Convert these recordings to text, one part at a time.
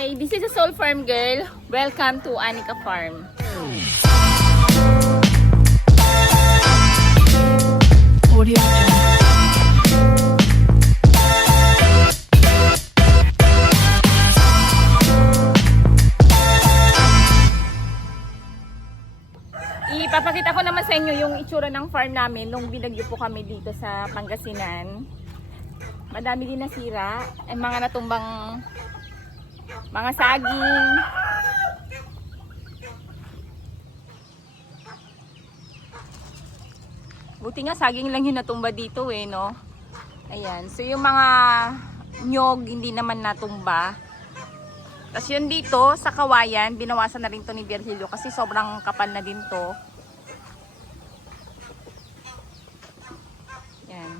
Hi, this is a Soul Farm girl. Welcome to Anika Farm. Ipapakita ko naman sa inyo yung itsura ng farm namin nung binagyo po kami dito sa Pangasinan. Madami din nasira. Ay mga natumbang mga saging. Buti nga saging lang yung natumba dito eh, no? Ayan. So yung mga nyog hindi naman natumba. Tapos yun dito sa kawayan, binawasan na rin to ni Virgilio kasi sobrang kapal na din to. Yan.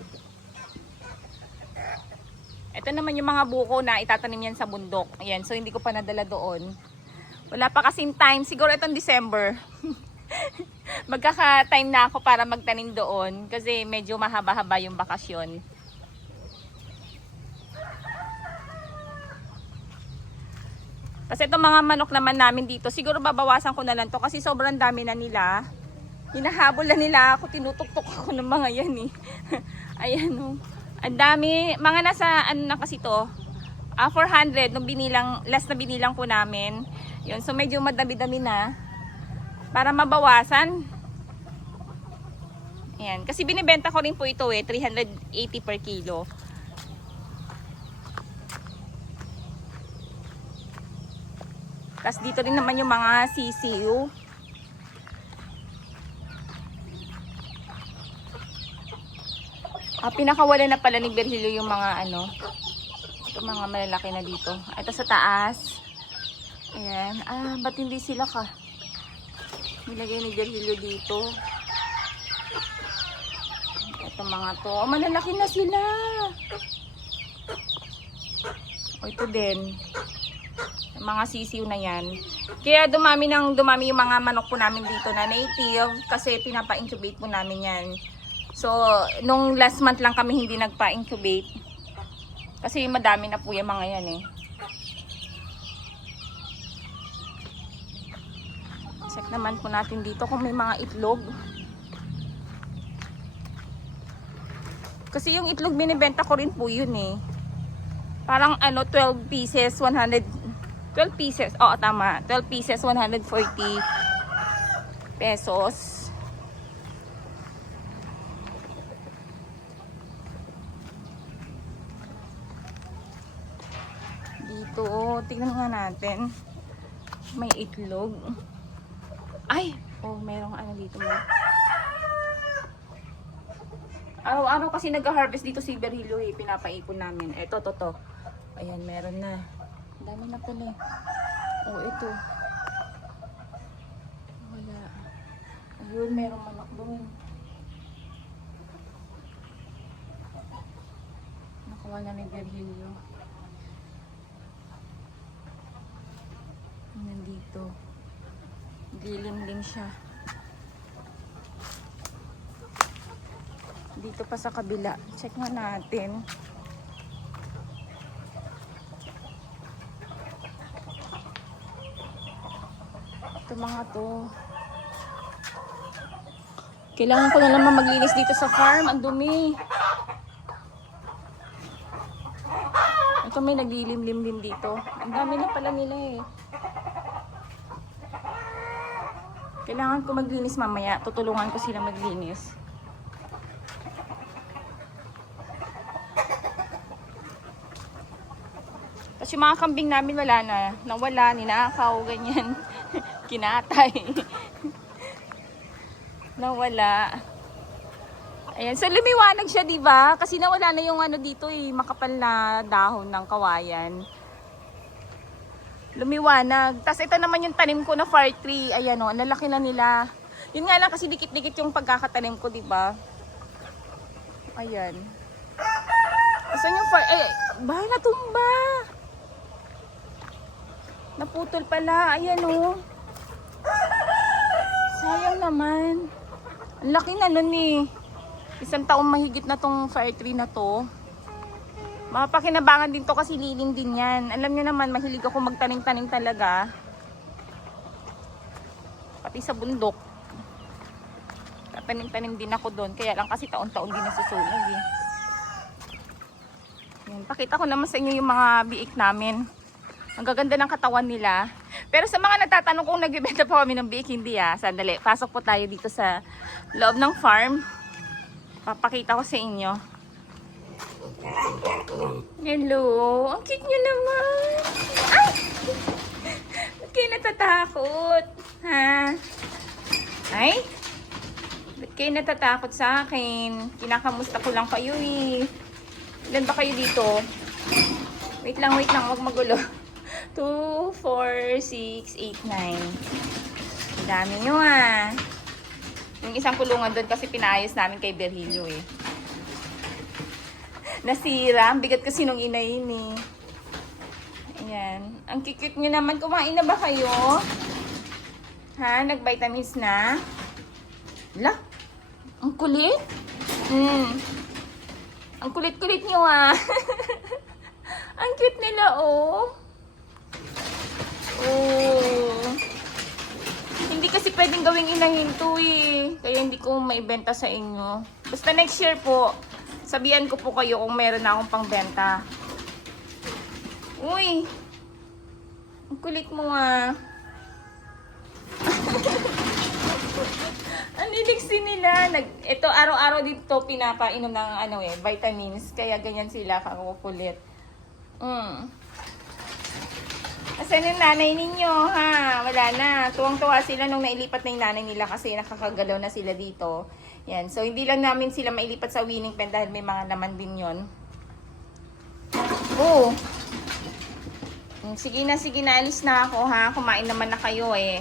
Ito naman yung mga buko na itatanim yan sa bundok. Ayan, so hindi ko pa nadala doon. Wala pa kasing time. Siguro itong December. Magkaka-time na ako para magtanim doon kasi medyo mahaba-haba yung bakasyon. Kasi itong mga manok naman namin dito, siguro babawasan ko na lang to kasi sobrang dami na nila. Hinahabol na nila ako, tinutuktok ako ng mga yan eh. Ayan o. Ang dami, mga nasa ano na kasi to, ah, 400 nung binilang, last na binilang po namin. Yun, so medyo madami-dami na. Para mabawasan. Ayan, kasi binibenta ko rin po ito eh, 380 per kilo. Tapos dito rin naman yung mga sisiu. Ah, pinakawala na pala ni Virgilio yung mga ano. Ito mga malalaki na dito. Ah, Ito sa taas. Ayan. Ah, ba't hindi sila ka? Nilagay ni Virgilio dito. Ito mga to. Oh, malalaki na sila. O ito din mga sisiw na yan. Kaya dumami ng dumami yung mga manok po namin dito na native kasi pinapa-incubate po namin yan. So, nung last month lang kami hindi nagpa-incubate. Kasi madami na po yung mga yan eh. Check naman po natin dito kung may mga itlog. Kasi yung itlog binibenta ko rin po yun eh. Parang ano 12 pieces 100 12 pieces. Oo, tama. 12 pieces, 140 pesos. Dito, oh, tignan nga natin. May itlog. Ay! Oh, merong ano dito mo. Araw-araw kasi nag-harvest dito si Berhilo eh. Pinapaipon namin. Eto, to, to. Ayan, meron na. Dami na pala eh. Oh, ito. Wala. Ayun, merong manok doon. Nakuha na ni Virgilio. Nandito. Dilim-lim siya. Dito pa sa kabila. Check nga natin. Ito mga to. Kailangan ko na naman maglinis dito sa farm. Ang dumi. Ito may naglilimlim din dito. Ang dami na pala nila eh. Kailangan ko maglinis mamaya. Tutulungan ko sila maglinis. Tapos yung mga kambing namin wala na. Nawala, ninakaw, ganyan. Kinatay. Nawala. Ayan, so lumiwanag siya, di ba? Kasi nawala na yung ano dito eh, makapal na dahon ng kawayan. Lumiwanag. Tapos ito naman yung tanim ko na far tree. Ayan o, ang lalaki na nila. Yun nga lang kasi dikit-dikit yung pagkakatanim ko, di ba? Ayan. Asan yung far... Eh, bahay natumba. Naputol pala. Ayan o. Sayang naman. Ang laki na nun eh. Isang taong mahigit na tong fire tree na to. Mapakinabangan din to kasi liling din yan. Alam niyo naman, mahilig ako magtanim-tanim talaga. Pati sa bundok. Tatanim-tanim din ako doon. Kaya lang kasi taon-taon din nasusunog eh. Yan. Pakita ko naman sa inyo yung mga biik namin. Ang gaganda ng katawan nila. Pero sa mga nagtatanong kung nagbibenta pa kami ng biik, hindi ah. Sandali, pasok po tayo dito sa loob ng farm. Papakita ko sa inyo. Hello, ang cute nyo naman. Ay! Ba't kayo natatakot? Ha? Ay? Ba't kayo natatakot sa akin? Kinakamusta ko lang kayo eh. Ilan ba kayo dito? Wait lang, wait lang. Huwag magulo. 2, 4, 6, 8, 9. Ang dami nyo ah. Yung isang kulungan doon kasi pinaayos namin kay Berhilio eh. Nasira. Ang bigat kasi nung inayin eh. Ayan. Ang cute nyo naman. Kumain na ba kayo? Ha? Nag-vitamins na? La? Ang kulit? Hmm. Ang kulit-kulit nyo ah. Ang cute nila oh. Oh. Hindi kasi pwedeng gawing inahin eh. Kaya hindi ko maibenta sa inyo. Basta next year po, sabihan ko po kayo kung meron na akong pangbenta. Uy! Ang kulit mo ah. Ang iliksi nila. Nag, ito, araw-araw dito pinapainom ng ano eh, vitamins. Kaya ganyan sila kakukulit. Mm. Asan yung nanay ninyo, ha? Wala na. Tuwang-tuwa sila nung nailipat na yung nanay nila kasi nakakagalaw na sila dito. Yan. So, hindi lang namin sila mailipat sa winning pen dahil may mga laman din yon. Oh. Mm, Sige na, sige na. Alis na ako, ha? Kumain naman na kayo, eh.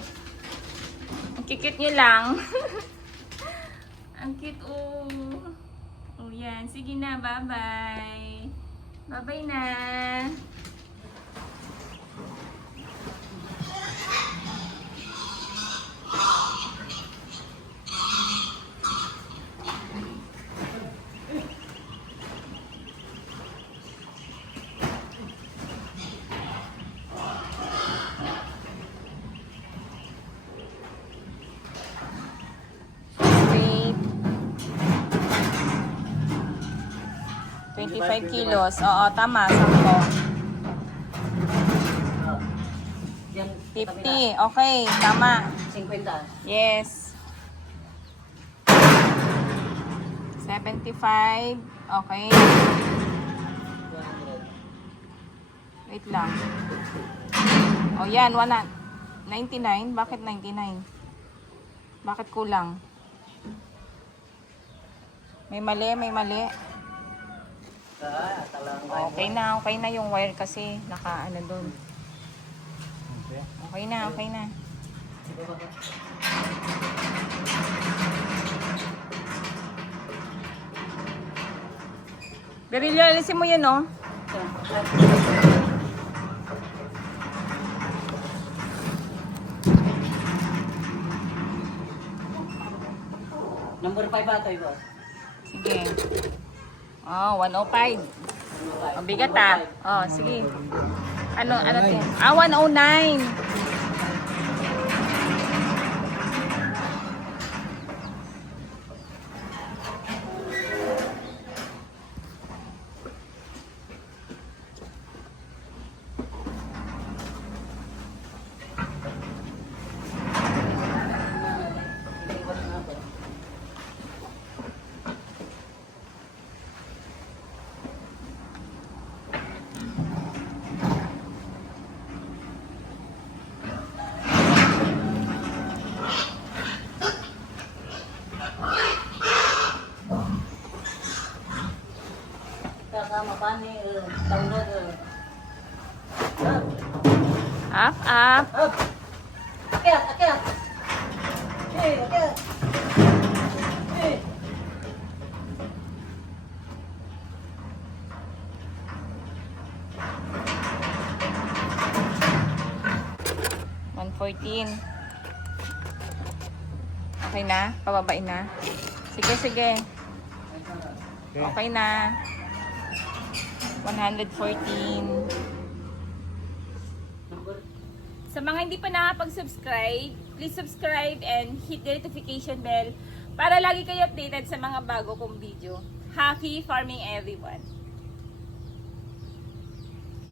Ang cute nyo lang. Ang cute, oh. Oh, yan. Sige na, bye-bye. Bye-bye na. Wait. 25 kilos. Oo, tama. Sakto. Yan, 50. Okay, tama. 50. Yes. 75. Okay. Wait lang. O yan, 100. 99? Bakit 99? Bakit kulang? May mali, may mali. Okay na, okay na yung wire kasi naka ano doon. Okay na, okay na. Berilio, alisin mo yun, oh. Number 5 ata yung boss. Sige. Oh, 105. Mabigat ah. Oh, sige. Ano, ano to? Ah, 109. Up, up. Up! Akyat, akyat! Hey, akyat! Hey! 114. Okay na? Pababain na? Sige, sige. Okay na. 114. Sa mga hindi pa nakapag-subscribe, please subscribe and hit the notification bell para lagi kayo updated sa mga bago kong video. Happy farming everyone!